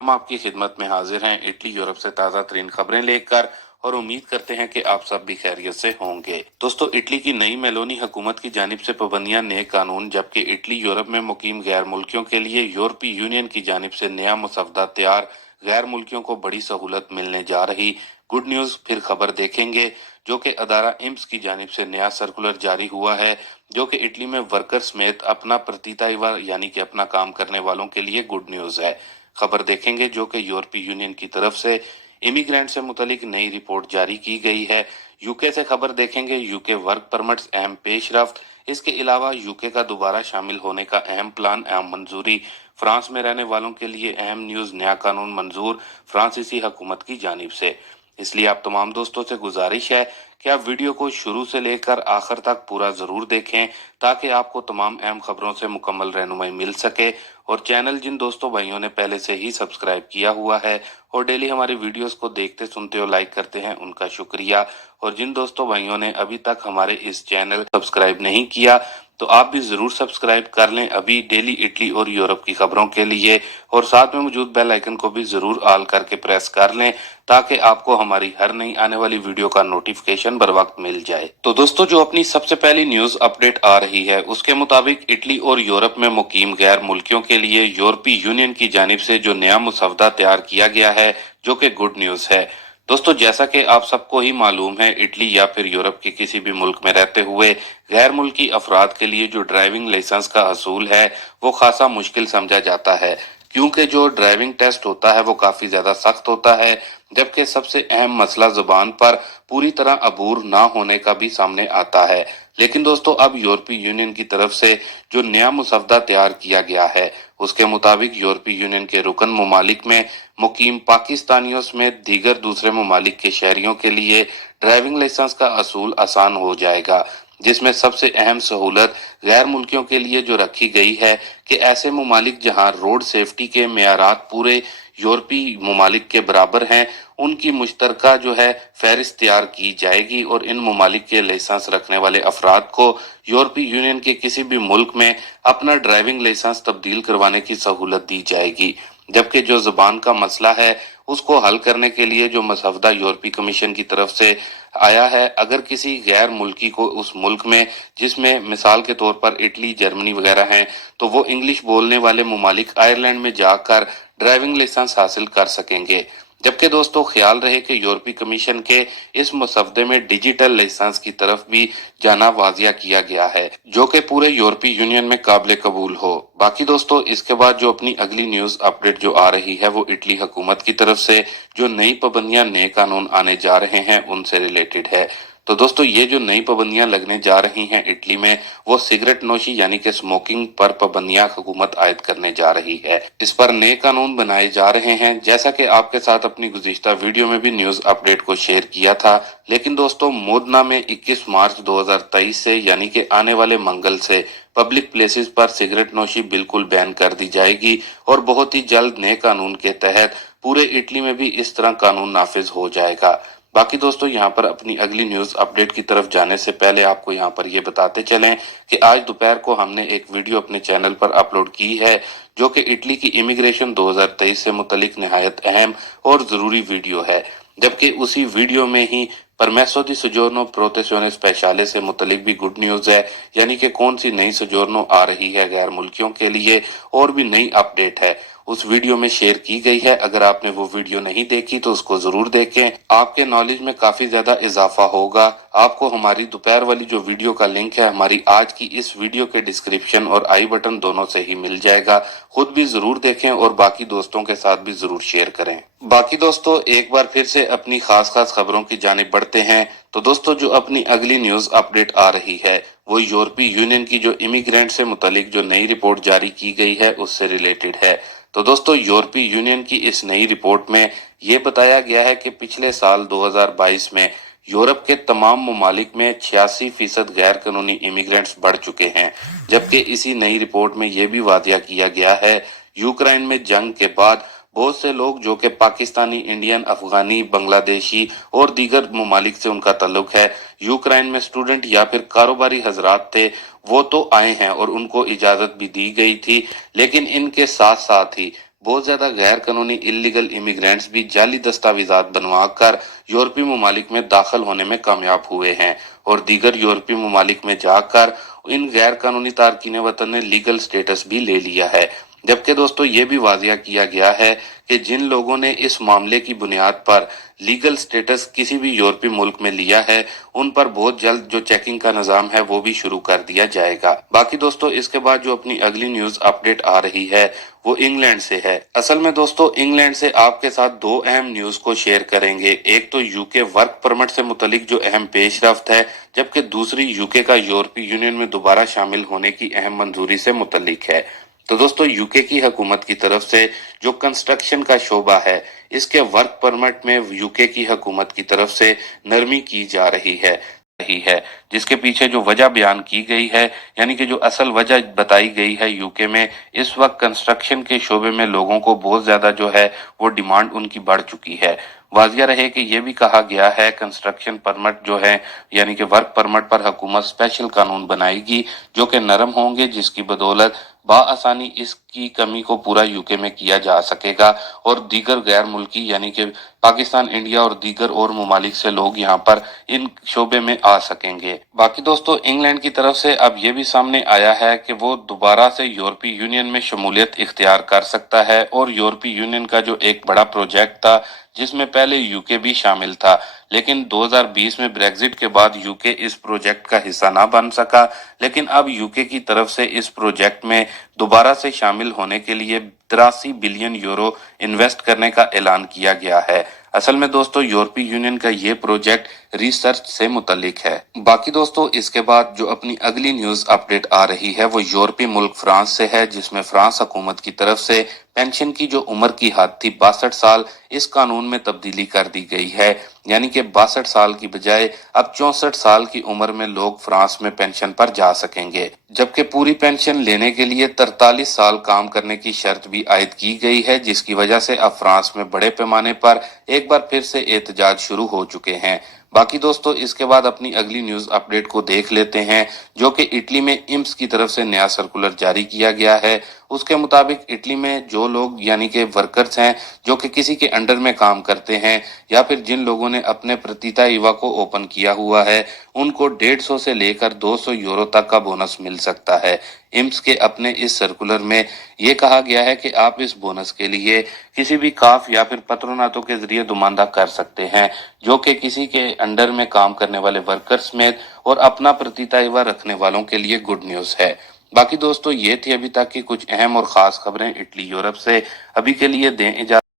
हम आपकी खिदमत में हाजिर हैं इटली यूरोप से ताज़ा तरीन खबरें लेकर और उम्मीद करते हैं कि आप सब भी खैरियत से होंगे। दोस्तों, इटली की नई मेलोनी हुकूमत की जानिब से पाबंदियां, नए कानून, जबकि इटली यूरोप में मुकीम गैर मुल्कियों के लिए यूरोपीय यूनियन की जानिब से नया मसवदा तैयार, गैर मुल्कियों को बड़ी सहूलत मिलने जा रही। गुड न्यूज फिर खबर देखेंगे जो कि अदारा इम्स की जानिब से नया सर्कुलर जारी हुआ है, जो कि इटली में वर्कर समेत अपना प्रतिताइवा यानी कि अपना काम करने वालों के लिए गुड न्यूज है। खबर देखेंगे जो कि यूरोपीय यूनियन की तरफ से इमिग्रेंट से मुतालिक नई रिपोर्ट जारी की गई है। यूके से खबर देखेंगे, यूके वर्क परमिट्स अहम पेशरफ्त। इसके अलावा यूके का दोबारा शामिल होने का अहम प्लान अहम मंजूरी। फ्रांस में रहने वालों के लिए अहम न्यूज, नया कानून मंजूर फ्रांसीसी हुकूमत की जानिब से। इसलिए आप तमाम दोस्तों से गुजारिश है कि आप वीडियो को शुरू से लेकर आखिर तक पूरा जरूर देखें ताकि आपको तमाम अहम खबरों से मुकम्मल रहनुमाई मिल सके। और चैनल जिन दोस्तों भाइयों ने पहले से ही सब्सक्राइब किया हुआ है और डेली हमारे वीडियोस को देखते सुनते और लाइक करते हैं, उनका शुक्रिया। और जिन दोस्तों भाइयों ने अभी तक हमारे इस चैनल सब्सक्राइब नहीं किया तो आप भी जरूर सब्सक्राइब कर लें अभी डेली इटली और यूरोप की खबरों के लिए, और साथ में मौजूद बेल आइकन को भी जरूर ऑल करके प्रेस कर लें ताकि आपको हमारी हर नई आने वाली वीडियो का नोटिफिकेशन बर वक्त मिल जाए। तो दोस्तों, जो अपनी सबसे पहली न्यूज अपडेट आ रही है उसके मुताबिक इटली और यूरोप में मुकीम गैर मुल्कियों के लिए यूरोपीय यूनियन की जानिब से जो नया मसवदा तैयार किया गया है, जो कि गुड न्यूज है। दोस्तों, जैसा कि आप सबको ही मालूम है, इटली या फिर यूरोप के किसी भी मुल्क में रहते हुए गैर मुल्की अफराद के लिए जो ड्राइविंग लाइसेंस का हसूल है वो खासा मुश्किल समझा जाता है, क्योंकि जो ड्राइविंग टेस्ट होता है वो काफी ज्यादा सख्त होता है, जबकि सबसे अहम मसला जुबान पर पूरी तरह अबूर ना होने का भी सामने आता है। लेकिन दोस्तों, अब यूरोपीय यूनियन की तरफ से जो नया मसवदा तैयार किया गया है उसके मुताबिक यूरोपीय यूनियन के रुकन ममालिक में मुकीम पाकिस्तानियों समेत दीगर दूसरे ममालिक के शहरियों के लिए ड्राइविंग लाइसेंस का असूल आसान हो जाएगा, जिसमें सबसे अहम सहूलत गैर मुल्कियों के लिए जो रखी गई है कि ऐसे ममालिक जहां रोड सेफ्टी के मेयारात पूरे यूरोपीय ममालिक के बराबर हैं, उनकी मुश्तरका जो है फहरिस्त तैयार की जाएगी और इन ममालिक के लाइसेंस रखने वाले अफराद को यूरोपीय यूनियन के किसी भी मुल्क में अपना ड्राइविंग लाइसेंस तब्दील करवाने की सहूलत दी जाएगी। जबकि जो जुबान का मसला है उसको हल करने के लिए जो मसवदा यूरोपीय कमीशन की तरफ से आया है, अगर किसी गैर मुल्की को उस मुल्क में, जिसमें मिसाल के तौर पर इटली, जर्मनी वगैरह हैं, तो वो इंग्लिश बोलने वाले ममालिक आयरलैंड में जाकर ड्राइविंग लाइसेंस हासिल कर सकेंगे। जबकि दोस्तों, ख्याल रहे कि यूरोपीय कमीशन के इस मसवदे में डिजिटल लाइसेंस की तरफ भी जाना वाजिया किया गया है, जो कि पूरे यूरोपीय यूनियन में काबिल कबूल हो। बाकी दोस्तों, इसके बाद जो अपनी अगली न्यूज अपडेट जो आ रही है वो इटली हुकूमत की तरफ से जो नई पाबंदियां, नए कानून आने जा रहे हैं उनसे रिलेटेड है। तो दोस्तों, ये जो नई पाबंदियां लगने जा रही हैं इटली में, वो सिगरेट नोशी यानी कि स्मोकिंग पर पाबंदियां हुकूमत आयद करने जा रही है। इस पर नए कानून बनाए जा रहे हैं, जैसा कि आपके साथ अपनी गुज़िश्ता वीडियो में भी न्यूज अपडेट को शेयर किया था। लेकिन दोस्तों, मोदना में 21 मार्च 2023 से यानी कि आने वाले मंगल से पब्लिक प्लेसेस पर सिगरेट नोशी बिल्कुल बैन कर दी जाएगी और बहुत ही जल्द नए कानून के तहत पूरे इटली में भी इस तरह कानून नाफिज हो जाएगा। बाकी दोस्तों, यहाँ पर अपनी अगली न्यूज अपडेट की तरफ जाने से पहले आपको यहाँ पर ये बताते चलें कि आज दोपहर को हमने एक वीडियो अपने चैनल पर अपलोड की है, जो कि इटली की इमिग्रेशन 2023 से मुतलिक निहायत अहम और जरूरी वीडियो है। जबकि उसी वीडियो में ही परमेसो दी सोजोर्नो प्रोटेzione स्पेशले से मुतलिक भी गुड न्यूज है, यानी कि कौन सी नई सोजोर्नो आ रही है गैर मुल्कियों के लिए और भी नई अपडेट है, उस वीडियो में शेयर की गई है। अगर आपने वो वीडियो नहीं देखी तो उसको जरूर देखें, आपके नॉलेज में काफी ज्यादा इजाफा होगा। आपको हमारी दोपहर वाली जो वीडियो का लिंक है हमारी आज की इस वीडियो के डिस्क्रिप्शन और आई बटन दोनों से ही मिल जाएगा। खुद भी जरूर देखें और बाकी दोस्तों के साथ भी जरूर शेयर करें। बाकी दोस्तों, एक बार फिर से अपनी खास खास खबरों की जानिब बढ़ते हैं। तो दोस्तों, जो अपनी अगली न्यूज अपडेट आ रही है वो यूरोपीय यूनियन की जो इमिग्रेंट से मुतलिक जो नई रिपोर्ट जारी की गई है उससे रिलेटेड है। तो दोस्तों, यूरोपीय यूनियन की इस नई रिपोर्ट में ये बताया गया है कि पिछले साल 2022 में यूरोप के तमाम ममालिक में 86% गैर कानूनी इमिग्रेंट्स बढ़ चुके हैं। जबकि इसी नई रिपोर्ट में यह भी वादिया किया गया है, यूक्रेन में जंग के बाद बहुत से लोग जो कि पाकिस्तानी, इंडियन, अफगानी, बांग्लादेशी और दीगर ममालिक से उनका ताल्लुक है, यूक्रेन में स्टूडेंट या फिर कारोबारी हजरात थे, वो तो आए हैं और उनको इजाजत भी दी गई थी। लेकिन इनके साथ साथ ही बहुत ज्यादा गैर कानूनी इलीगल इमिग्रेंट्स भी जाली दस्तावेजात बनवा कर यूरोपीय ममालिक में दाखिल होने में कामयाब हुए हैं और दीगर यूरोपीय ममालिक में जाकर इन गैर कानूनी तारकीन वतन ने लीगल स्टेटस भी ले लिया है। जबकि दोस्तों ये भी वाजिया किया गया है कि जिन लोगों ने इस मामले की बुनियाद पर लीगल स्टेटस किसी भी यूरोपीय मुल्क में लिया है उन पर बहुत जल्द जो चेकिंग का निजाम है वो भी शुरू कर दिया जाएगा। बाकी दोस्तों इसके बाद जो अपनी अगली न्यूज अपडेट आ रही है वो इंग्लैंड से है। असल में दोस्तों इंग्लैंड से आपके साथ दो अहम न्यूज को शेयर करेंगे। एक तो यूके वर्क परमिट से मुतलिक जो अहम पेशरफ्त है, जबकि दूसरी यूके का यूरोपीय यूनियन में दोबारा शामिल होने की अहम मंजूरी से मुतलिक है। तो दोस्तों यूके की हुकूमत की तरफ से जो कंस्ट्रक्शन का शोबा है इसके वर्क परमिट में यूके की हुकूमत की तरफ से नरमी की जा रही है जिसके पीछे जो वजह बयान की गई है यानी कि जो असल वजह बताई गई है यूके में इस वक्त कंस्ट्रक्शन के शोबे में लोगों को बहुत ज्यादा जो है वो डिमांड उनकी बढ़ चुकी है। वाजिया रहे कि ये भी कहा गया है कंस्ट्रक्शन परमिट जो है यानी कि वर्क परमिट पर हुकूमत स्पेशल कानून बनाएगी जो कि नरम होंगे जिसकी बदौलत बआसानी इसकी कमी को पूरा यूके में किया जा सकेगा और दीगर गैर मुल्की यानी कि पाकिस्तान, इंडिया और दीगर और ममालिक से लोग यहाँ पर इन शोबे में आ सकेंगे। बाकी दोस्तों इंग्लैंड की तरफ से अब ये भी सामने आया है कि वो दोबारा से यूरोपीय यूनियन में शमूलियत इख्तियार कर सकता है और यूरोपीय यूनियन का जो एक बड़ा प्रोजेक्ट था जिसमें पहले यूके भी शामिल था लेकिन 2020 में ब्रेग्जिट के बाद यूके इस प्रोजेक्ट का हिस्सा ना बन सका, लेकिन अब यूके की तरफ से इस प्रोजेक्ट में दोबारा से शामिल होने के लिए 83 बिलियन यूरो इन्वेस्ट करने का ऐलान किया गया है। असल में दोस्तों यूरोपीय यूनियन का ये प्रोजेक्ट रिसर्च से मुतल्लिक है। बाकी दोस्तों इसके बाद जो अपनी अगली न्यूज अपडेट आ रही है वो यूरोपीय मुल्क फ्रांस से है, जिसमें फ्रांस हुकूमत की तरफ से पेंशन की जो उम्र की हद थी 62 साल इस कानून में तब्दीली कर दी गई है, यानी कि 62 साल की बजाय अब 64 साल की उम्र में लोग फ्रांस में पेंशन पर जा सकेंगे, जबकि पूरी पेंशन लेने के लिए 43 साल काम करने की शर्त भी आयद की गई है, जिसकी वजह से अब फ्रांस में बड़े पैमाने पर एक बार फिर से एहतजाज शुरू हो चुके हैं। बाकी दोस्तों इसके बाद अपनी अगली न्यूज अपडेट को देख लेते हैं जो कि इटली में इम्स की तरफ से नया सर्कुलर जारी किया गया है। उसके मुताबिक इटली में जो लोग यानी कि वर्कर्स हैं जो कि किसी के अंडर में काम करते हैं या फिर जिन लोगों ने अपने प्रतिता ईवा को ओपन किया हुआ है उनको 150 से लेकर 200 यूरो तक का बोनस मिल सकता है। इम्स के अपने इस सर्कुलर में ये कहा गया है कि आप इस बोनस के लिए किसी भी काफ या फिर पत्रोनातों के जरिए दुमानदा कर सकते हैं जो कि किसी के अंडर में काम करने वाले वर्कर्स में और अपना प्रतिता ईवा रखने वालों के लिए गुड न्यूज है। बाकी दोस्तों ये थी अभी तक की कुछ अहम और खास खबरें इटली यूरोप से। अभी के लिए दें इजाजत।